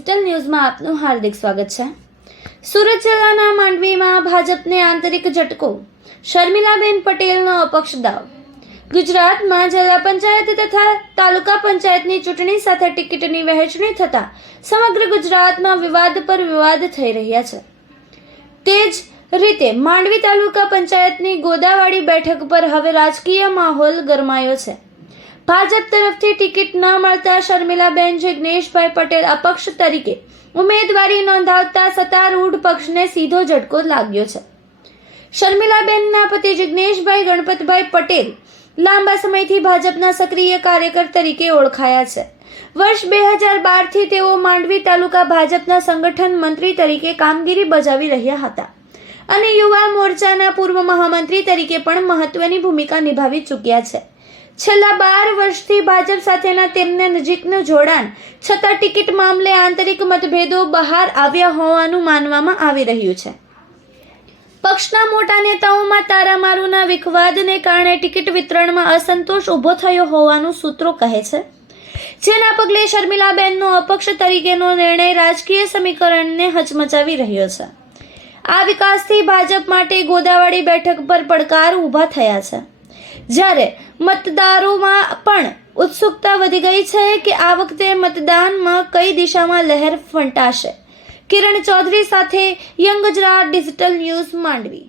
Digital ન્યૂઝમાં આપનું હાર્દિક સ્વાગત છે। સુરત જિલ્લાના માંડવીમાં ભાજપને આંતરિક ઝટકો, શર્મિલાબેન પટેલનો અપક્ષ દાવ। ગુજરાતમાં જિલ્લા પંચાયત તથા તાલુકા પંચાયતની ચૂંટણી સાથે ટિકિટની વહેંચણી થતા સમગ્ર ગુજરાતમાં વિવાદ પર વિવાદ થઈ રહ્યા છે। તે જ રીતે માંડવી તાલુકા પંચાયતની ગોદાવાડી બેઠક પર હવે રાજકીય માહોલ ગરમાયો છે। ભાજપ તરફથી ટિકિટ ન મળતા શર્મિલાબેન જિગ્નેશભાઈ પટેલ અપક્ષ તરીકે ઉમેદવારી નોંધાવતા સત્તારૂઢ પક્ષને સીધો ઝટકો લાગ્યો છે। શર્મિલાબેનના પતિ જિગ્નેશભાઈ ગણપતભાઈ પટેલ લાંબા સમયથી ભાજપના સક્રિય કાર્યકર તરીકે ઓળખાયા છે। વર્ષ 2012થી તેઓ માંડવી તાલુકા ભાજપના સંગઠન મંત્રી તરીકે કામગીરી બજાવી રહ્યા હતા અને યુવા મોરચાના પૂર્વ મહામંત્રી તરીકે પણ મહત્વની ભૂમિકા નિભાવી ચૂક્યા છે। છેલ્લા 12 વર્ષથી ભાજપ સાથેના તેમના નજીકનું જોડાણ છતાં ટિકિટ મામલે આંતરિક મતભેદો બહાર આવ્યા હોવાનું માનવામાં આવી રહ્યું છે। પક્ષના મોટા નેતાઓમાં તારામારુના વિખવાદને કારણે ટિકિટ વિતરણમાં અસંતોષ ઊભો થયો હોવાનું સૂત્રો કહે છે, જેના પગલે શર્મિલાબેનનો અપક્ષ તરીકેનો નિર્ણય રાજકીય સમીકરણને હચમચાવી રહ્યો છે। આ વિકાસથી ભાજપ માટે ગોદાવાડી બેઠક પર પડકાર ઊભા થયા છે, જ્યારે મતદારોમાં પણ ઉત્સુકતા વધી ગઈ છે કે આ વખતે મતદાનમાં કઈ દિશામાં લહેર ફંટાશે। કિરણ ચૌધરી સાથે young Gujarat digital news Mandvi.